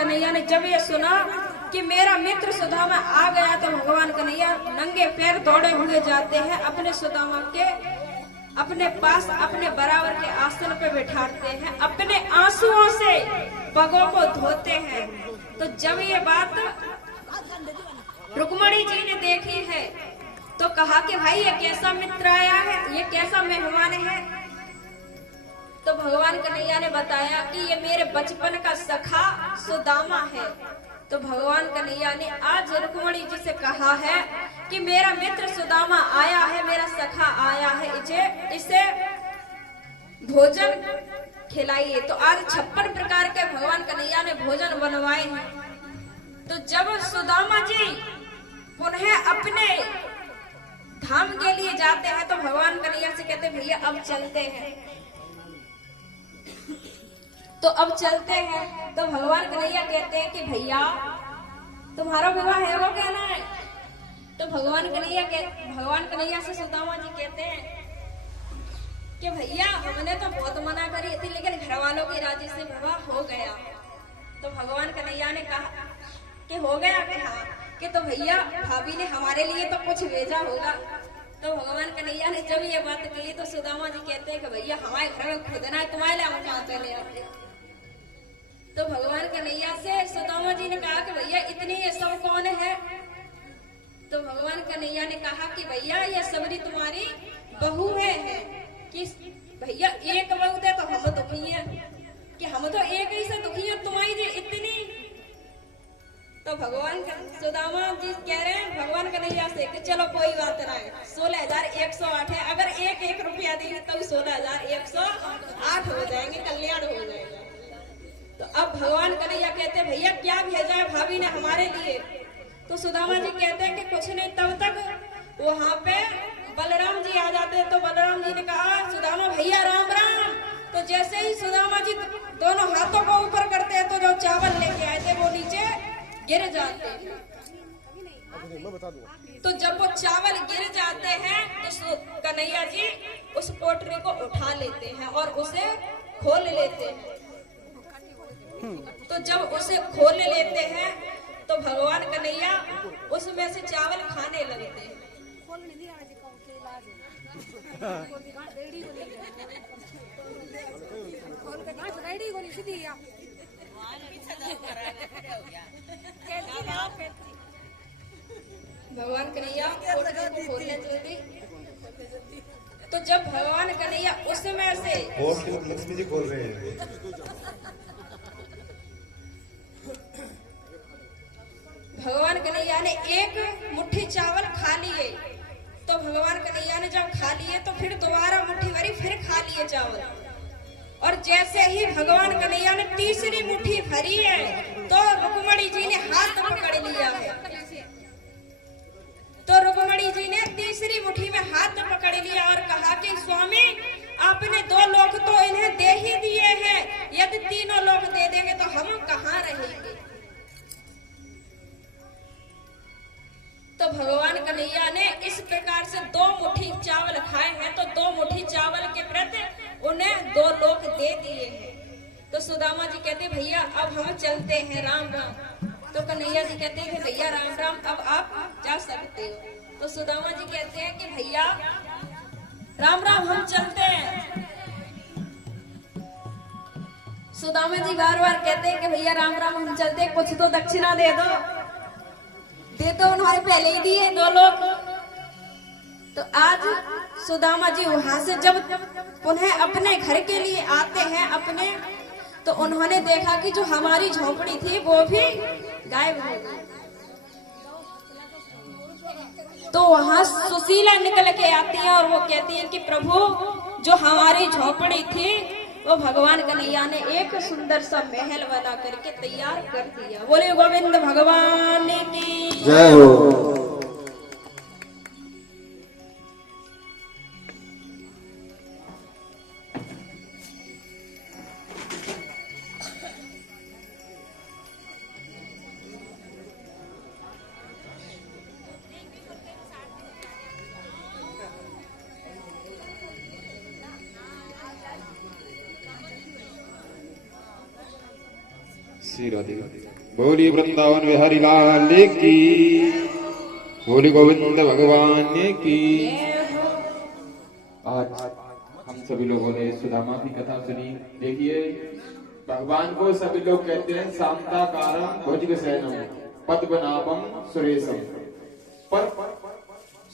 कन्हैया ने जब ये सुना कि मेरा मित्र सुदामा आ गया, तो भगवान कन्हैया नंगे पैर दौड़े हुए जाते हैं, अपने सुदामा के अपने पास अपने बराबर के आसन पे बिठाते हैं, अपने आंसुओं से पगों को धोते हैं। तो जब ये बात रुक्मणी जी ने देखी है तो कहा कि भाई ये कैसा मित्र आया है, ये कैसा मेहमान है। तो भगवान कन्हैया ने बताया कि ये मेरे बचपन का सखा सुदामा है। तो भगवान कन्हैया ने आज रुक्मणी जी से कहा है कि मेरा मित्र सुदामा आया है, मेरा सखा आया है, इसे भोजन खिलाइए। तो आज 56 प्रकार के भगवान कन्हैया ने भोजन बनवाए हैं। तो जब सुदामा जी पुनः अपने धाम के लिए जाते हैं तो भगवान कन्हैया से कहते भैया अब चलते हैं। तो अब चलते हैं तो भगवान कन्हैया कहते हैं कि भैया तुम्हारा विवाह है वो कहना है। तो भगवान कन्हैया से सुदामा जी कहते हैं कि भैया हमने तो बहुत मना करी थी, लेकिन घर वालों की राजी से विवाह हो गया। तो भगवान कन्हैया ने कहा कि हो गया कहा कि तो भैया भाभी ने हमारे लिए तो कुछ भेजा होगा। तो भगवान कन्हैया ने जब ये बात कही तो सुदामा जी कहते हैं कि भैया हमारे घर में खुद ना है, तुम्हारे लिए हम कहाँ पे ले आते। तो भगवान कन्हैया से सुदामा जी ने कहा कि भैया इतनी ये सब कौन है। तो भगवान कन्हैया ने कहा कि भैया ये सबरी तुम्हारी बहू है कि भैया एक बहू थे तो हम दुखी है कि हम तो एक ही से दुखी है, तुम्हारी जी इतनी। तो भगवान सुदामा जी कह रहे हैं भगवान कन्हैया से कि चलो कोई बात ना है, 16,108 है, अगर एक रुपया देंगे तो 16,108 हो जाएंगे, कल्याण हो जाएगा। तो अब भगवान कन्हैया कहते भैया क्या भेजा है भाभी ने हमारे लिए। तो सुदामा जी कहते हैं कि कुछ नहीं। तब तक वहां पे बलराम जी आ जाते हैं। तो बलराम जी ने कहा सुदामा भैया राम राम। तो जैसे ही सुदामा जी दोनों हाथों को ऊपर करते हैं तो जो चावल लेके आए थे वो नीचे गिर जाते हैं। तो जब वो चावल गिर जाते हैं तो कन्हैया जी उस पोटरी को उठा लेते हैं और उसे खोल लेते हैं। तो जब उसे खोल लेते हैं तो भगवान कन्हैया उसमें से चावल खाने लगते हैं। भगवान कन्हैया खोलने चलते। तो जब भगवान कन्हैया उसमें से लक्ष्मी जी खोल रहे हैं। भगवान कन्हैया ने एक मुट्ठी चावल खा लिए। तो भगवान कन्हैया ने जब खा लिए तो फिर दोबारा मुट्ठी भरी, फिर खा लिए चावल। और जैसे ही भगवान कन्हैया ने तीसरी मुट्ठी भरी है तो रुक्मणी जी ने हाथ पकड़ लिया है। तो रुक्मणी जी ने तीसरी मुट्ठी में हाथ पकड़ लिया और कहा कि स्वामी आपने 2 लोक तो इन्हें दे ही दिए हैं, यदि 3 लोक दे देंगे तो हम कहाँ रहेंगे। तो भगवान कन्हैया ने इस प्रकार से 2 मुट्ठी चावल खाए हैं। तो 2 मुट्ठी चावल के प्रति उन्हें 2 लोक दे दिए हैं। तो सुदामा जी कहते भैया अब हम चलते हैं, राम राम। तो कन्हैया जी कहते हैं भैया राम राम, अब आप जा सकते हो। तो सुदामा जी कहते हैं कि भैया राम राम हम चलते हैं। सुदामा जी बार बार कहते हैं कि भैया राम राम हम चलते हैं, कुछ तो दक्षिणा दे दो। दे तो उन्होंने पहले ही दिए 2 लोग। तो आज सुदामा जी वहां से जब पुनः अपने घर के लिए आते हैं अपने, तो उन्होंने देखा कि जो हमारी झोपड़ी थी वो भी गायब हो गई। तो वहां सुशीला निकल के आती है और वो कहती है कि प्रभु जो हमारी झोपड़ी थी वो भगवान कन्हैया ने एक सुंदर सा महल बना करके तैयार कर दिया। बोले गोविंद भगवान की जय हो। श्री राधे बोली वृंदावन बिहारी लाल की, बोली गोविंद भगवान की। आज हम सभी लोगों ने सुदामा की कथा सुनी। देखिए, भगवान को सभी लोग कहते हैं शांताकारं भुजगशयनम पद्मनाभम सुरेशम, पर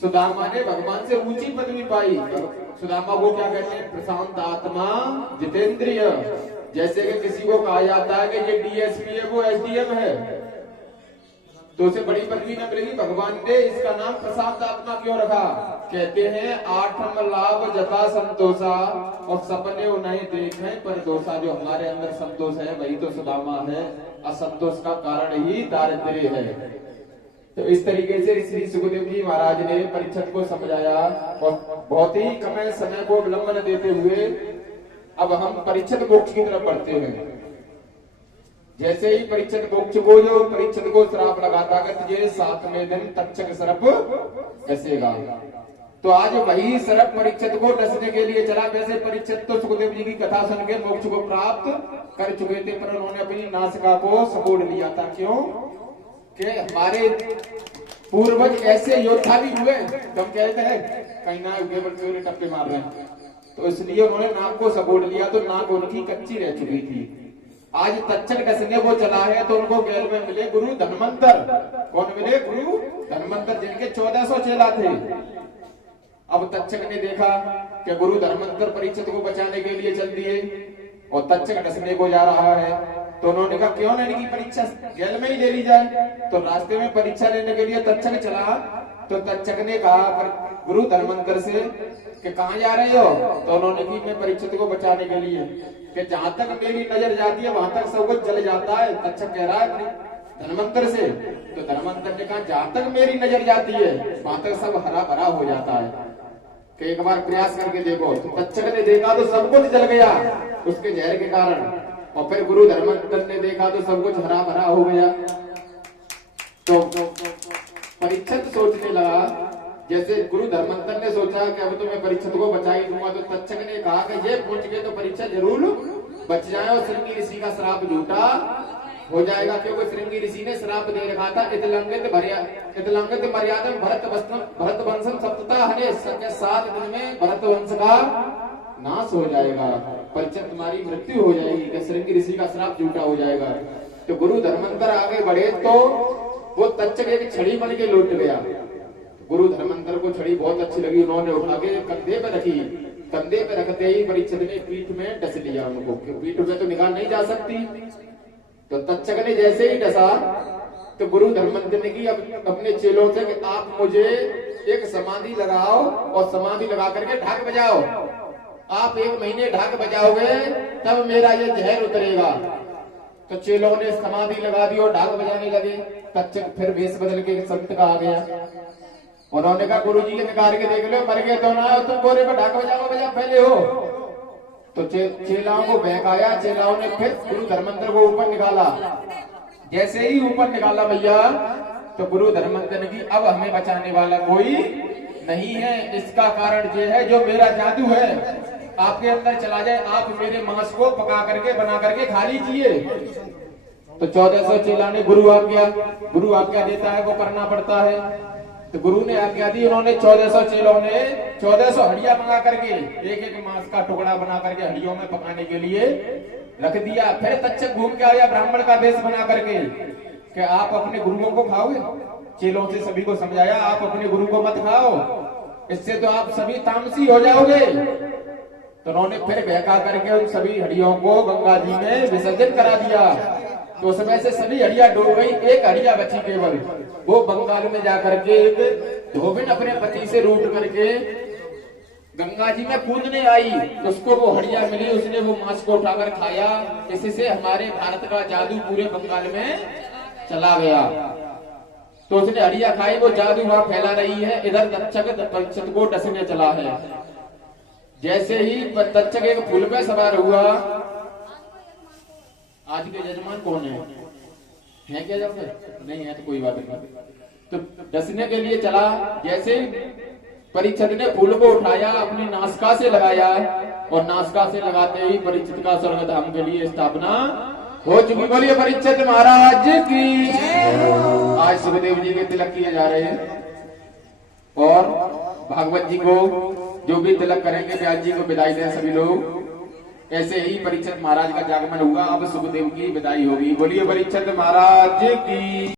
सुदामा ने भगवान से ऊंची पदवी पाई। सुदामा को क्या कहते हैं? प्रशांत आत्मा जितेंद्रिय। जैसे कि किसी को कहा जाता है कि ये डीएसपी है, वो एसडीएम है, तो उसे बड़ी पदवी न मिलेगी। भगवान ने इसका नाम प्रशांत आत्मा क्यों रखा? कहते हैं आठम लाभ जता संतोषा, और सपने उन्हें देखे पर दोषा। जो हमारे अंदर संतोष है वही तो सुदामा है, असंतोष का कारण ही दारिद्र्य है। तो इस तरीके से श्री सुखदेव जी महाराज ने परीक्षित को समझाया, और बहुत ही कम समय को विलंबन देते हुए अब हम परीक्षित मोक्ष की तरफ बढ़ते हैं। जैसे ही परीक्षित मोक्ष को, जो परीक्षित को श्राप लगाता है तुझे 7वें दिन तक्षक सर्प डसेगा, तो आज वही सर्प परीक्षित को डसने के लिए चला। वैसे परीक्षित तो सुखदेव जी की कथा सुन के मोक्ष को प्राप्त कर चुके थे, पर उन्होंने अपनी नासिका को सपोड़ लिया था। क्यों? कि हमारे पूर्वज ऐसे योद्धा भी हुए, तो हम कहते हैं कहीं ना केवल टप्पे मार रहे हैं, तो इसलिए उन्होंने नाक को सपोड़ लिया, तो नाक उनकी कच्ची रह चुकी थी। आज तक्षक डसने को चला है, तो उनको गैल में मिले गुरु धनवंतर। कौन मिले? गुरु धनवंतर, जिनके 1400 चेला थे। अब तक्षक ने देखा कि गुरु धनवंतर परीक्षित को बचाने के लिए चल दिए और तक्षक डसने को जा रहा है, तो उन्होंने कहा क्यों नहीं की परीक्षा गैल में ही ले ली जाए। तो रास्ते में परीक्षा लेने के लिए तक्षक चला, तो तक्षक ने कहा गुरु धनवंतर से कि कहाँ जा रहे हो? तो उन्होंने की मैं परीक्षित को बचाने के लिए, कि जहां तक मेरी नजर जाती है वहां तक सब कुछ जल जाता है। तक्षक कह रहा है धनवंतर से, तो धनवंतर ने कहा जहां तक मेरी नजर जाती है वहां तक सब हरा भरा हो जाता है, कि एक बार प्रयास करके देखो। तो तक्षक ने देखा तो सब कुछ जल गया उसके जहर के कारण, और फिर गुरु धनवंतर ने देखा तो सब कुछ हरा भरा हो गया। तो परीक्षित सोचने लगा, जैसे गुरु धनवंतर ने सोचा कि अब तो मैं परीक्षित को बचा ही दूंगा, तो तक्षक ने कहा कि ये पूछ के तो परीक्षा जरूर बच जाए, और श्रृंगी ऋषि का श्राप झूठा हो जाएगा। क्योंकि श्रृंगी ऋषि ने श्राप दे रखा था इतलंगित मर्यादम भरत वंशम सप्तता हने, 7 दिन में भरत वंश का नाश हो जाएगा, परीक्षित तुम्हारी मृत्यु हो जाएगी, कि श्रृंगी ऋषि का श्राप झूठा हो जाएगा। तो गुरु धनवंतर आगे बढ़े तो वो तक्षक एक छड़ी बन के लौट गया। गुरु धनवंतर को छड़ी बहुत अच्छी लगी, उन्होंने उठा के कंधे पे रखी। कंधे पे रखते ही परीक्षित ने पीठ में डस लिया उनको, पीठ में तो निगाह नहीं जा सकती। तो तक्षक ने जैसे ही डसा तो गुरु धनवंतर ने की अपने चेलों से कि आप मुझे एक समाधि लगाओ, और समाधि लगा करके ढाक बजाओ। आप 1 महीने ढाक बजाओगे तब मेरा ये जहर उतरेगा। तो चेलों ने समाधि लगा दी और ढाक बजाने लगे। तक्षक फिर भेष बदल के संत का आ गया, उन्होंने कहा गुरु जी के निकाल के देख लो, मर गए तो ना, तुम गोरे पर ढाक बजाओ बजा पहले हो। तो चेलाओं को बहकाया। चेलाओं ने फिर गुरु धनवंतर को ऊपर निकाला। जैसे ही ऊपर निकाला भैया, तो गुरु धनवंतर ने की अब हमें बचाने वाला कोई नहीं है। इसका कारण ये है जो मेरा जादू है आपके अंदर चला जाए, आप मेरे मांस को पका करके बना करके खा लीजिए। तो 1400 चेला ने गुरु आज्ञा देता है वो करना पड़ता है। तो गुरु ने आज्ञा दी, उन्होंने 1400 चेलों ने 1400 हड्डियां मंगा करके एक मांस का टुकड़ा बना करके हड्डियों में पकाने के लिए रख दिया। फिर तक्षक घूम के आया ब्राह्मण का वेश बना करके कि आप अपने गुरुओं को खाओगे। चेलों से सभी को समझाया आप अपने गुरु को मत खाओ, इससे तो आप सभी तामसी हो जाओगे। तो उन्होंने फिर बहका करके उन सभी हड्डियों को गंगा जी में विसर्जन करा दिया। तो समय से सभी हड्डियां डूब गई, एक हड्डिया बची केवल, वो बंगाल में जाकर के एक धोबिन अपने पति से रूठ करके गंगा जी में कूदने आई। उसको वो हड्डिया मिली, उसने वो मांस को उठाकर खाया। इससे हमारे भारत का जादू पूरे बंगाल में चला गया। तो उसने हड्डिया खाई, वो जादू वहां फैला रही है। इधर तक्षक परीक्षित को डसने चला है। जैसे ही तक्षक एक फूल पे सवार हुआ, आज के यजमान कौन है क्या जब नहीं है तो कोई बात नहीं। तो डसने के लिए चला। जैसे परीक्षित ने फूल को उठाया, अपनी नासिका से लगाया, और नासिका से लगाते ही परीक्षित का स्वर्गधाम के लिए स्थापना हो चुकी। बोलिए परीक्षित महाराज की। आज सुखदेव जी के तिलक किए जा रहे हैं और भागवत जी को जो भी तिलक करेंगे व्यास जी को विदाई दें सभी लोग। ऐसे ही परीक्षित महाराज का जागमन हुआ, अब सुखदेव की विदाई होगी। बोलिए परीक्षित महाराज की।